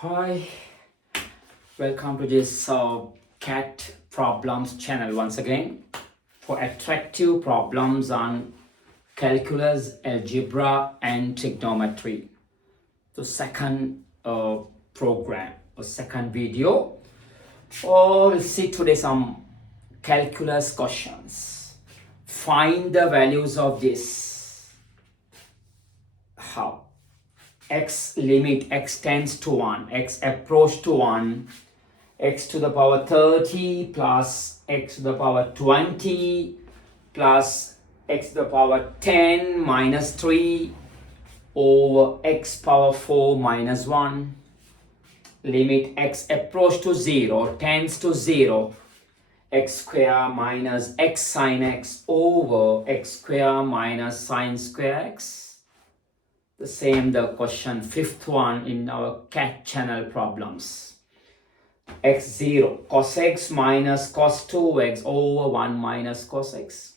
Hi, welcome to this cat problems channel once again for attractive problems on calculus, algebra, and trigonometry. The second program or second video. We'll see today some calculus questions. Find the values of this. How? X limit x tends to 1, x approach to 1, x to the power 30 plus x to the power 20 plus x to the power 10 minus 3 over x power 4 minus 1. Limit x approach to 0 tends to 0, x square minus x sine x over x square minus sine square x. The same the question fifth one in our cat channel problems. x0 cos x minus cos 2x over 1 minus cos x.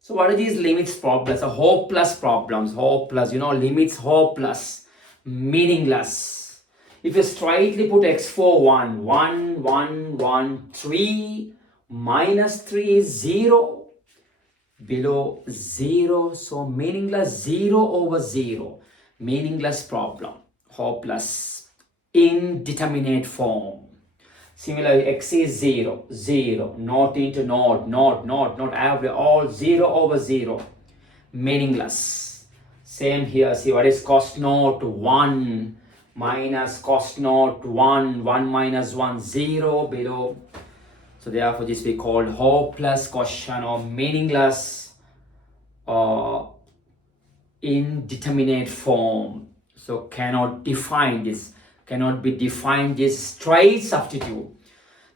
So what are these limits problems? Hopeless problems. Hopeless, limits hopeless, meaningless. If you straightly put x4 1, 1, 1, 1, 3, minus 3 is 0, below 0, so meaningless, 0 over 0. Meaningless problem, hopeless, indeterminate form. Similarly, x is 0, 0, not into not average, all 0 over 0, meaningless. Same here, see what is cos naught 1 minus cos naught 1, 1 minus 1, 0 below. So therefore this we call hopeless question or meaningless indeterminate form. So cannot define this, cannot be defined this straight substitute.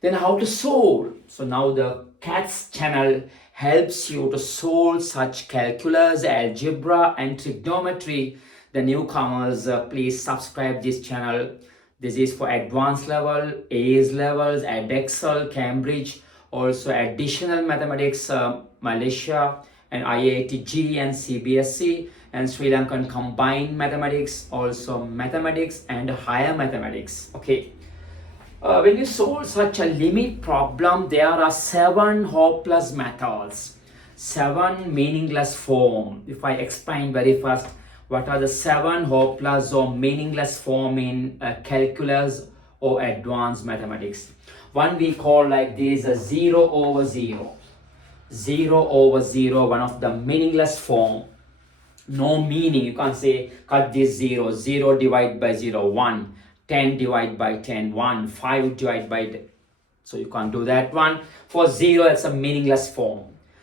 Then how to solve? So now the CATS channel helps you to solve such calculus, algebra and trigonometry. The newcomers, please subscribe this channel. This is for advanced level, A's levels, Edexcel, Cambridge, also additional mathematics, Malaysia and IIT JEE and CBSE, and Sri Lankan combined mathematics, also mathematics and higher mathematics. Okay. When you solve such a limit problem, there are 7 hopeless methods, 7 meaningless form. If I explain very first, what are the 7 hopeless or meaningless form in calculus or advanced mathematics? One we call like this, 0 over 0. 0 over 0, one of the meaningless form. No meaning, you can't say cut this 0, 0 divided by 0, 1, 10 divided by 10, 1, 5 divided by 10. So you can't do that one. For 0, it's a meaningless form.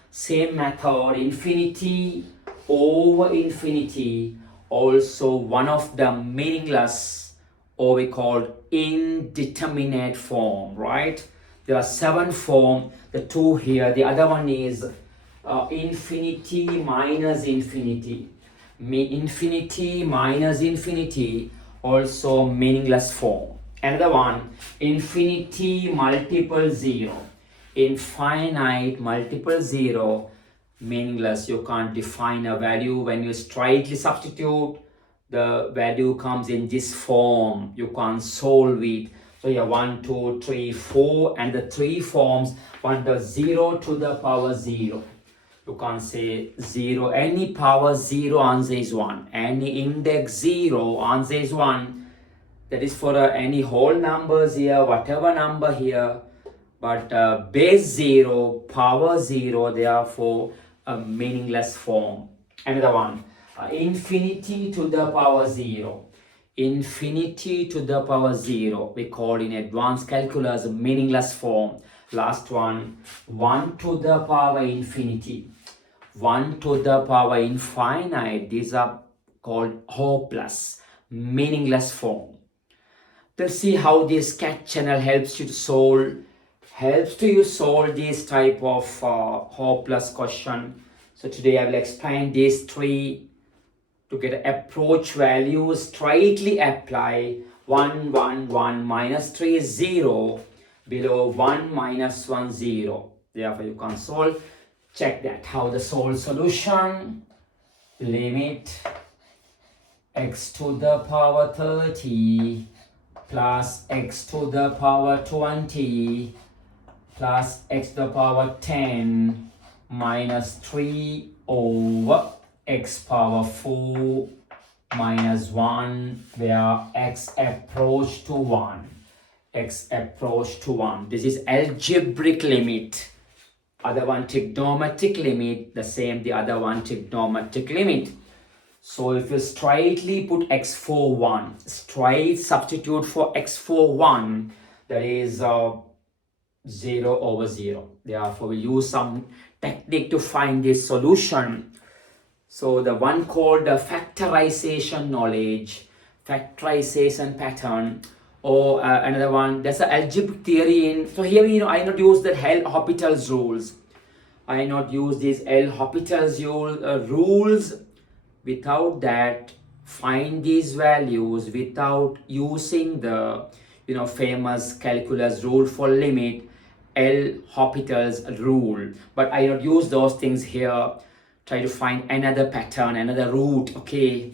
Same method, infinity over infinity, also one of the meaningless or we call indeterminate form, right? There are 7 forms, the 2 here, the other one is infinity minus infinity. Infinity minus infinity, also meaningless form. Another one, infinity multiple 0. Infinite multiple 0, meaningless. You can't define a value. When you straightly substitute, the value comes in this form. You can't solve it. So here 1, 2, 3, 4 and the 3 forms, 1 to 0 to the power 0. You can't say 0, any power 0 answer is 1, any index 0 answer is 1. That is for any whole numbers here, whatever number here, but base 0, power 0, therefore a meaningless form. Another one, infinity to the power 0. Infinity to the power 0, we call in advanced calculus meaningless form. Last one, 1 to the power infinity. 1 to the power infinite, these are called hopeless, meaningless form. Let's see how this CAT channel helps you to solve this type of hopeless question. So today I will explain these 3 to get approach values, straightly apply 1, 1, 1, minus 3 is 0, below 1, minus 1, 0. Therefore you can solve. Check that, how the solve solution, limit x to the power 30 plus x to the power 20 plus x to the power 10 minus 3 over x power 4 minus 1, where x approach to 1. X approach to 1. This is algebraic limit. Other one trigonometric limit, the same, the other one trigonometric limit. So if you straightly put x for 1, straight substitute for x for 1, that is 0 over 0. Therefore, we use some technique to find this solution. So the one called the factorization knowledge, factorization pattern, or another one, there's an algebraic theory in. So here, I not use the L'Hopital's rules. I not use these L'Hopital's rules. Without that, find these values without using the famous calculus rule for limit, L'Hopital's rule. But I not use those things here. Try to find another pattern, another route. Okay,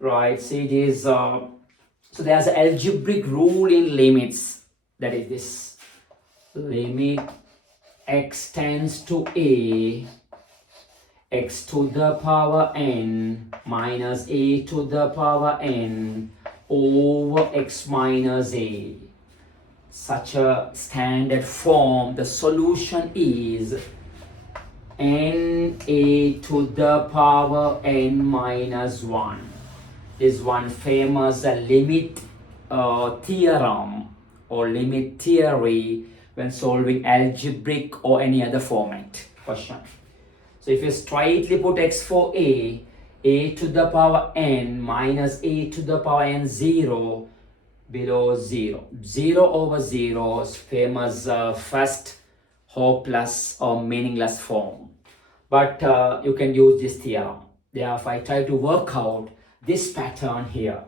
right? See this. So there's an algebraic rule in limits. That is this: limit x tends to a, x to the power n minus a to the power n over x minus a. Such a standard form, the solution is n a to the power n minus 1. This one famous limit theorem or limit theory when solving algebraic or any other format question. So if you straightly put x for a to the power n minus a to the power n 0 below 0. 0 over 0 is famous first hopeless or meaningless form. But you can use this theorem. Therefore, I try to work out this pattern here.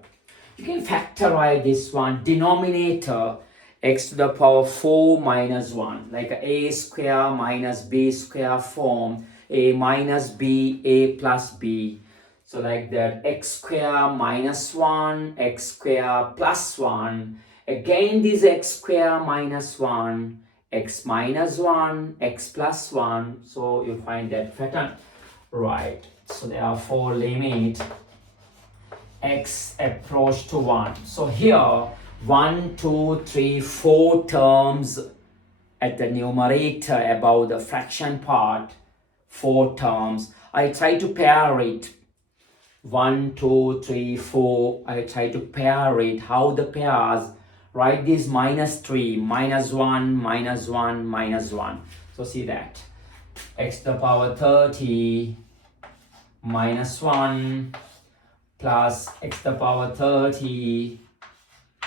You can factorize this one. Denominator x to the power 4 minus 1. Like a square minus b square form. A minus b, a plus b. So like that, x square minus 1, x square plus 1. Again this x square minus 1, x minus 1, x plus 1. So you find that pattern. Right. So therefore limit x approach to 1. So here 1, 2, 3, 4 terms at the numerator above the fraction part. 4 terms. I try to pair it. 1, 2, 3, 4. I try to pair it. How the pairs? Write this minus 3, minus 1, minus 1, minus 1. So see that. X to the power 30 minus 1 plus x to the power 30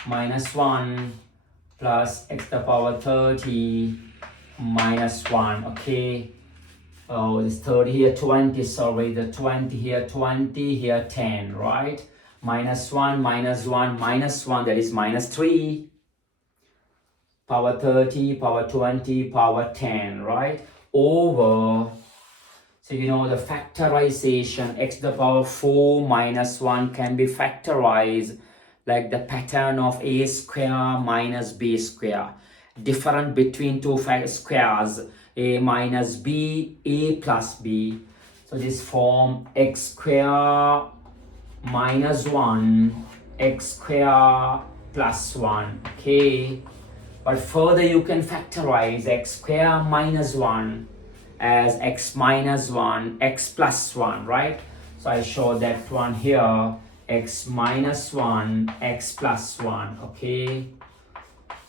minus 1 plus x to the power 30 minus 1. Okay. Oh, it's 30 here, 20, sorry, the 20 here, 20 here, 10, right? Minus 1, minus 1, minus 1, that is minus 3. Power 30, power 20, power 10, right? Over, so the factorization, x to the power 4 minus 1 can be factorized like the pattern of a square minus b square. Different between two squares. A minus b, a plus b. So this form x square minus 1, x square plus 1. Okay. But further you can factorize x square minus 1 as x minus 1, x plus 1, right? So I show that one here, x minus 1, x plus 1. Okay.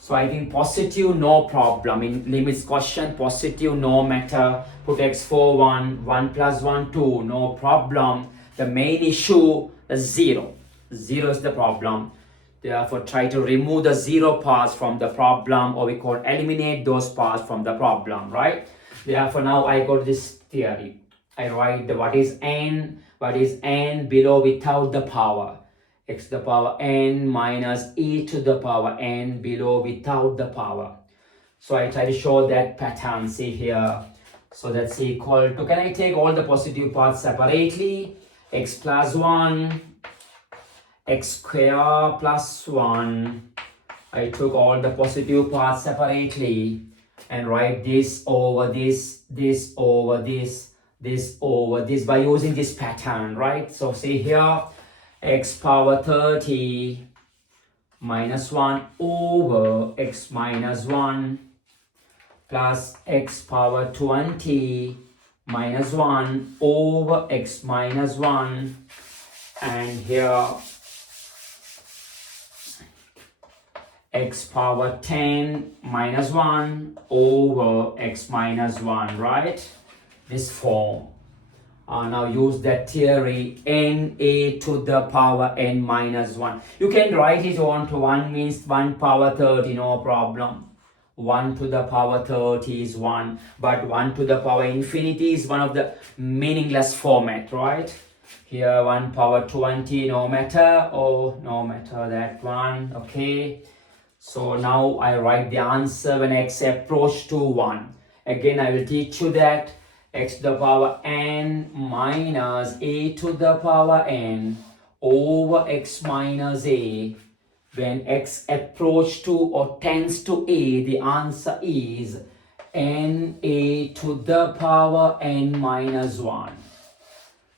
So I think positive, no problem. In limits question, positive, no matter. Put x for 1, 1 plus 1, 2, no problem. The main issue is 0. 0 is the problem. Therefore, try to remove the 0 parts from the problem, or we call eliminate those parts from the problem, right? Therefore, now I got this theory. I write what is n below without the power. X to the power n minus e to the power n below without the power. So I try to show that pattern, see here. So that's equal to, can I take all the positive parts separately? X plus 1, x square plus 1 I took all the positive parts separately and write this over this, this over this, this over this by using this pattern, right? So see here, x power 30 minus 1 over x minus 1 plus x power 20 minus 1 over x minus 1, and here x power 10 minus 1 over x minus 1, right? This form. Now use that theory, na to the power n minus 1. You can write it on to 1 means 1 power 30, no problem. 1 to the power 30 is 1, but 1 to the power infinity is one of the meaningless format, right? Here 1 power 20, no matter, oh, no matter that one, okay? So now I write the answer when x approach to 1. Again, I will teach you that x to the power n minus a to the power n over x minus a. When x approach to or tends to a, the answer is na to the power n minus 1.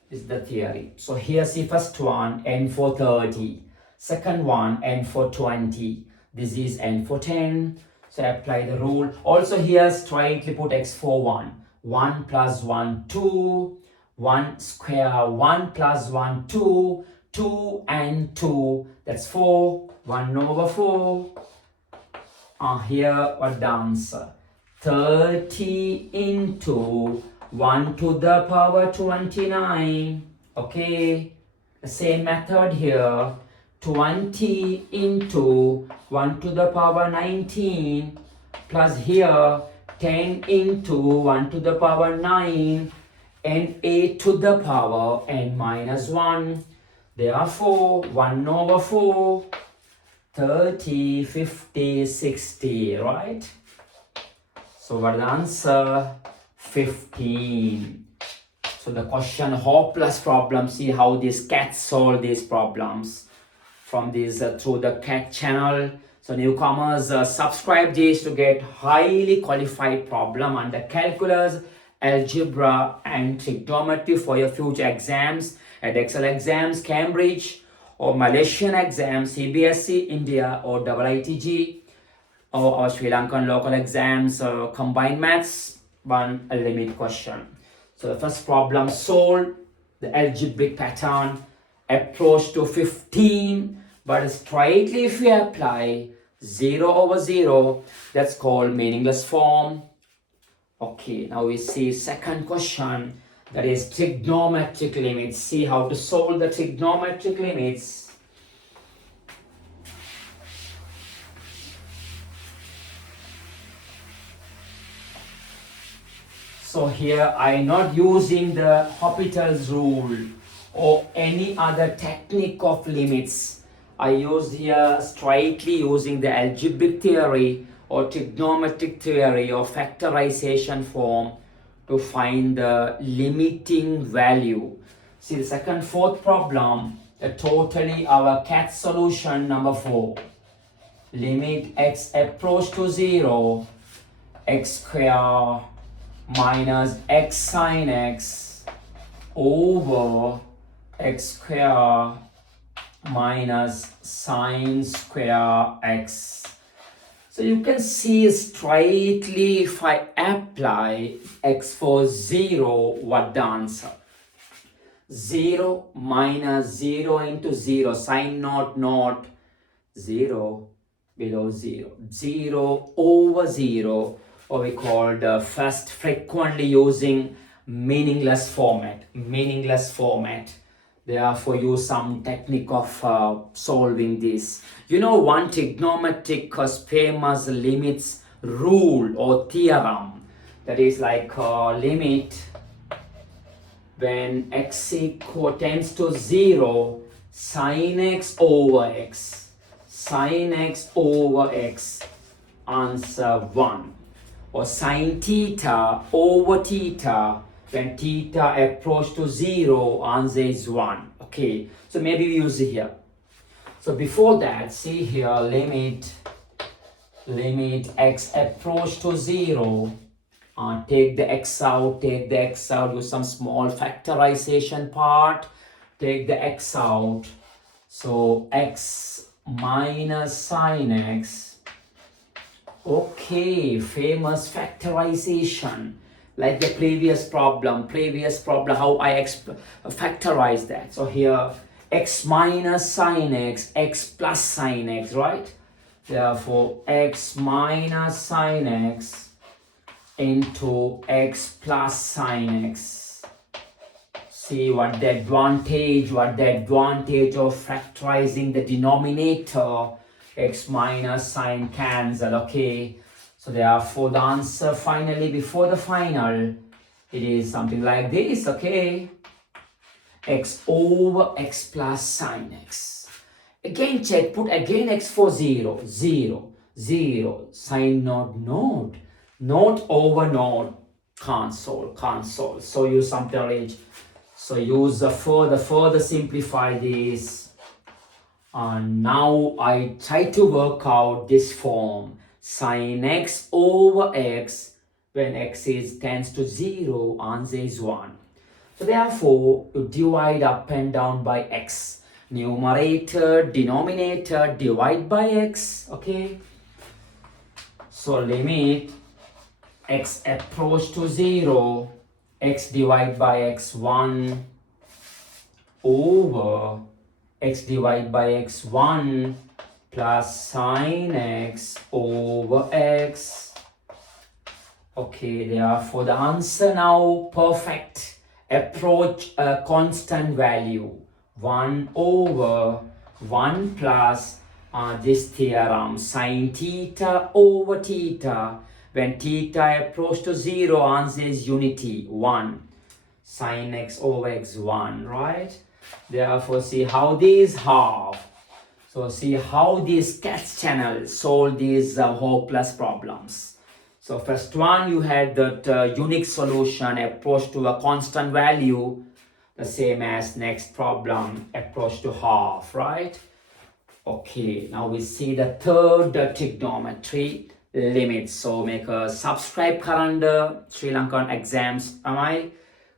This is the theory. So here's the first one, n for 30. Second one, n for 20. This is n for 10. So apply the rule. Also here, straightly put x for 1. 1 plus 1, 2. 1 square, 1 plus 1, 2. 2 and 2, that's 4. 1 over 4. Here, what the answer? 30 into 1 to the power 29. Okay, the same method here. 20 into 1 to the power 19 plus here 10 into 1 to the power 9 and a to the power n minus 1. Therefore, 1 over 4, 30, 50, 60, right? So what is the answer? 15. So the question hopeless problem. See how these cats solve these problems from this through the cat channel. So newcomers, subscribe this to get highly qualified problem under calculus, algebra and trigonometry for your future exams at Excel exams, Cambridge or Malaysian exams, CBSE, India or IITG, or our Sri Lankan local exams, combined maths, one limit question. So the first problem solved, the algebraic pattern, approach to 15, but straightly if we apply 0 over 0, that's called meaningless form. Okay, now we see second question, that is trigonometric limits. See how to solve the trigonometric limits. So here I am not using the Hospital's rule or any other technique of limits. I used here straightly using the algebraic theory or trigonometric theory or factorization form to find the limiting value. See the second, fourth problem, totally our cat solution number 4. Limit x approach to 0, x square minus x sine x over x square minus sine square x. So you can see straightly if I apply x for 0, what the answer? 0 minus 0 into 0, sine naught, 0 below 0, 0 over 0, or we call the first frequently using meaningless format. Therefore, use some technique of solving this. You know one trigonometric famous limits rule or theorem, that is like limit when x tends to 0, sine x over x, answer 1. Or sine theta over theta, when theta approach to 0, answer is 1. Okay, so maybe we use it here. So before that, see here, limit limit x approach to 0. Take the x out, do some small factorization part, take the x out. So x minus sine x. Okay, famous factorization. Like the previous problem, how I factorize that. So here, x minus sine x plus sine x, right? Therefore, x minus sine x into x plus sine x. See what the advantage of factorizing the denominator. X minus sine cancel, okay? So therefore the answer finally, before the final, it is something like this, okay? X over x plus sine x. Again check, put again x for 0, 0, 0, sine node, node over node, console. So use something range. So use the further simplify this. And now I try to work out this form, sine x over x, when x tends to 0, answer is 1. So therefore, you divide up and down by x. Numerator, denominator, divide by x, okay? So limit x approach to 0, x divide by x 1 over x divide by x 1 plus sine x over x. Okay, therefore the answer now perfect. Approach a constant value 1 over 1 plus this theorem sine theta over theta. When theta approach to 0, answer is unity 1. Sine x over x 1, right? Therefore, see how these half. So see how these CATS channels solve these hopeless problems. So first one, you had that unique solution approach to a constant value, the same as next problem, approach to half, right? Okay, now we see the third trigonometry limits. So make a subscribe calendar, Sri Lankan exams, am I?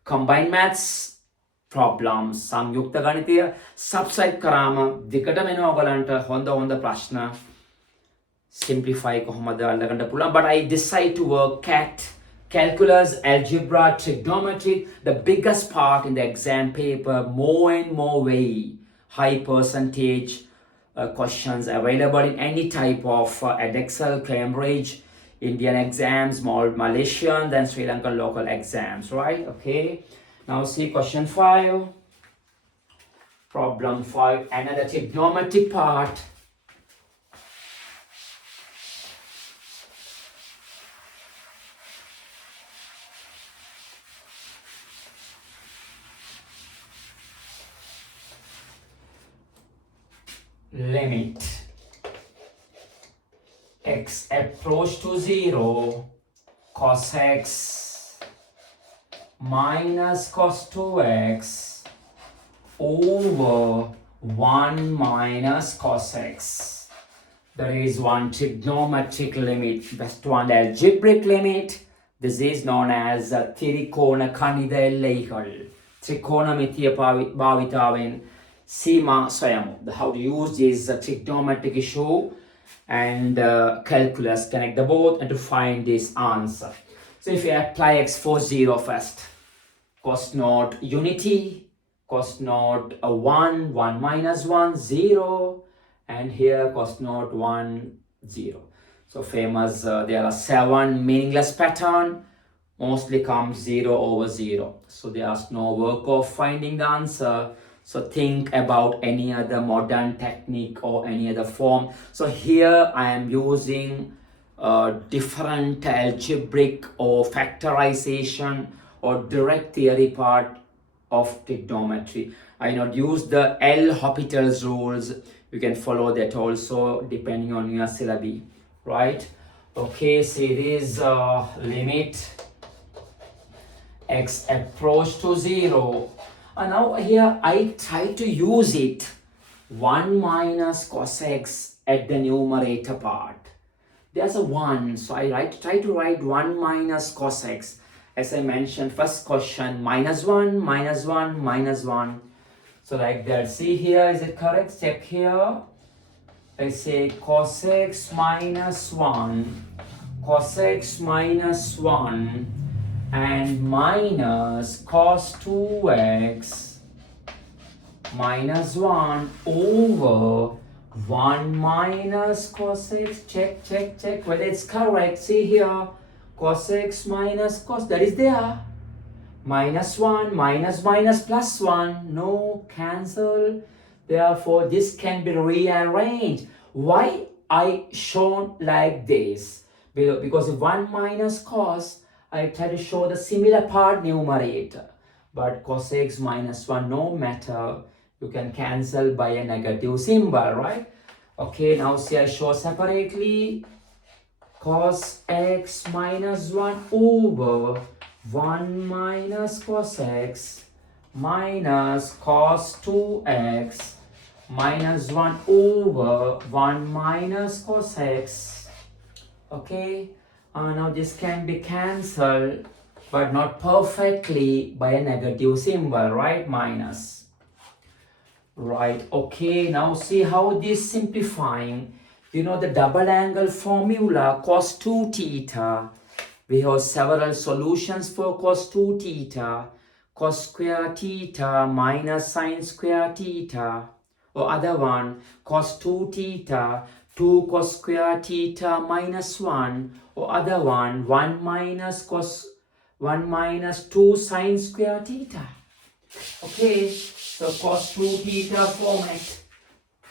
Combined maths problems, සංයුක්ත ගණිතය subscribe කරාම දිගටම එනවා ඔයගලන්ට හොඳ ප්‍රශ්න simplify කොහොමද අල්ලගන්න පුළුවන්. But I decide to work calculus, algebra, trigonometry, the biggest part in the exam paper, more and more way high percentage questions available in any type of Edexcel, Cambridge, Indian exams, Malaysian, then Sri Lankan local exams, right? Okay. Now see question 5. Problem 5, another trigonometry part. Limit x approach to 0, cos x minus cos 2x over 1 minus cos x. There is one trigonometric limit. Best one algebraic limit. This is known as ත්‍රිකෝණ කණිද එල්ලයිகள். ත්‍රිකෝණමිතිය භාවිතාවෙන් සීමා සොයමු. How to use this trigonometric issue and calculus, connect the both and to find this answer. So if you apply x for 0 first, cos node unity, cos node 1, 1 minus 1, 0, and here cos node 1, 0. So famous, there are 7 meaningless pattern, mostly comes 0 over 0. So there's no work of finding the answer. So think about any other modern technique or any other form. So here I am using different algebraic or factorization or direct theory part of trigonometry. I not use the L'Hopital's rules. You can follow that also depending on your syllabi, right? Okay, series limit x approach to 0. And now here I try to use it 1 minus cos x at the numerator part. there's a 1. So I try to write 1 minus cos x. As I mentioned, first question, minus 1, minus 1, minus 1. So like that. See here, is it correct? Check here. I say cos x minus 1, cos x minus 1, and minus cos 2x minus 1 over 1 minus cos x. Check, check, check whether it's correct. See here, cos x minus cos, that is there. Minus 1, minus minus plus 1. No, cancel. Therefore, this can be rearranged. Why I shown like this? Because 1 minus cos, I try to show the similar part numerator. But cos x minus 1, no matter. You can cancel by a negative symbol, right? Okay, now see I show separately. Cos x minus 1 over 1 minus cos x minus cos 2x minus 1 over 1 minus cos x. Okay, now this can be cancelled, but not perfectly, by a negative symbol, right? Minus. Right, okay, now see how this simplifying. You know the double angle formula, cos 2 theta. We have several solutions for cos 2 theta. Cos square theta minus sin square theta. Or other one, cos 2 theta, 2 cos square theta minus 1. Or other one, 1 minus 2 sin square theta. Okay, so cos 2 theta format.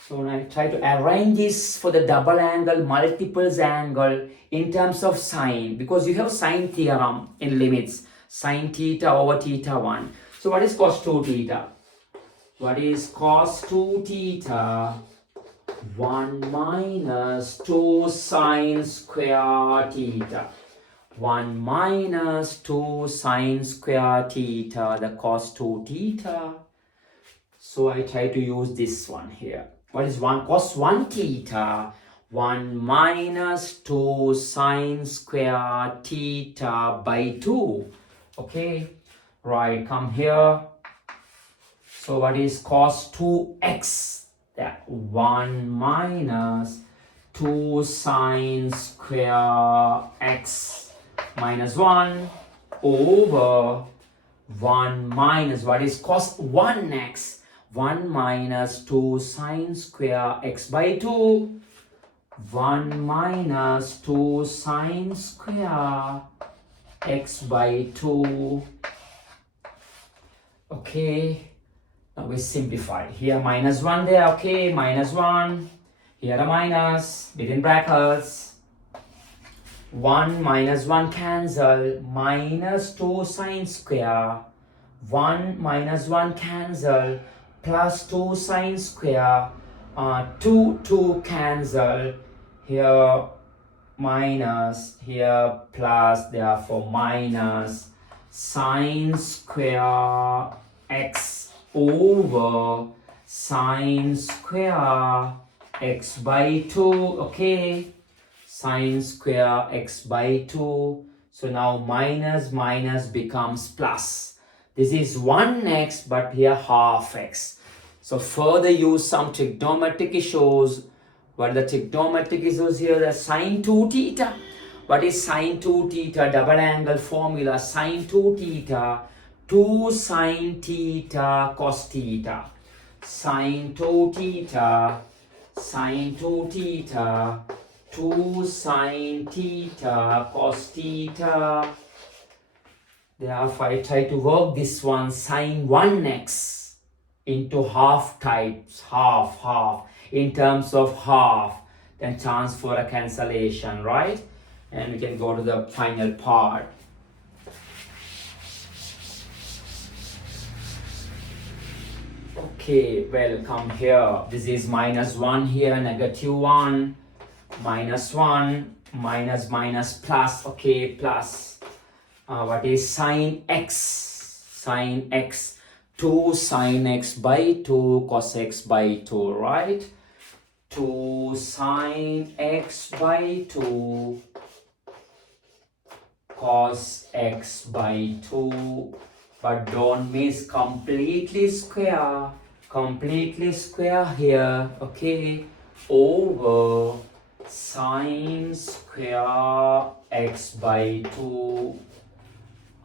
So when I try to arrange this for the double angle, multiples angle in terms of sine, because you have sine theorem in limits, sine theta over theta 1. So what is cos 2 theta? What is cos 2 theta? 1 minus 2 sine square theta. 1 minus 2 sine square theta, the cos 2 theta. So I try to use this one here. What is 1 cos 1 theta? 1 minus 2 sine square theta by 2. Okay, right, come here. So what is cos 2x? That 1 minus 2 sine square x minus 1 over 1 minus, what is cos 1x? 1 minus 2 sine square x by 2. 1 minus 2 sine square x by 2. Okay, now we simplify. Here minus 1 there, okay, minus 1. Here a minus, between brackets. 1 minus 1 cancel, minus 2 sine square. 1 minus 1 cancel, plus 2 sine square. 2 cancel. Here minus, here plus, therefore minus sine square x over sine square x by 2. Okay, sine square x by 2. So now minus minus becomes plus. This is 1x, but here half x. So further use some trigonometric issues. What are the trigonometric issues here? The sine 2 theta. What is sine 2 theta? Double angle formula. Sine 2 theta. 2 sine theta cos theta. Sine 2 theta. Sine 2 theta. 2 sine theta cos theta. Therefore, I try to work this one, sine 1x into half types, half, in terms of half, then chance for a cancellation, right? And we can go to the final part. Okay, well, come here. This is minus 1 here, negative 1, minus 1, minus plus, okay, plus. What is sine x? Sine x, 2 sine x by 2 cos x by 2, right? 2 sine x by 2 cos x by 2, but don't miss completely square here, okay, over sine square x by 2.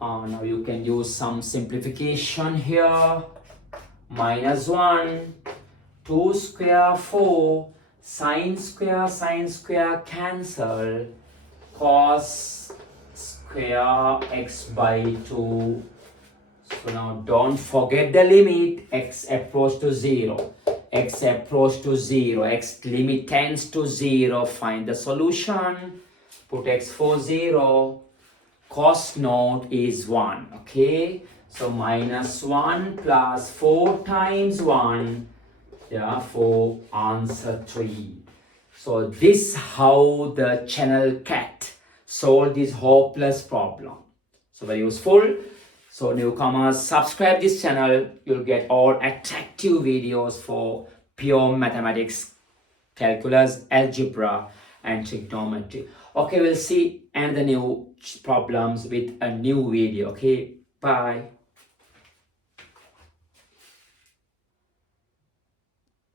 Now you can use some simplification here. Minus 1, 2 square 4, sine square cancel, cos square x by 2. So now don't forget the limit, x approach to 0, x limit tends to 0, find the solution, put x for 0, cos naught is 1, okay, so minus 1 plus 4 times 1, therefore answer 3. So this how the channel cat solve this hopeless problem. So very useful. So newcomers, subscribe this channel. You'll get all attractive videos for pure mathematics, calculus, algebra, and trigonometry. Okay, we'll see and the new problems with a new video. Okay, bye.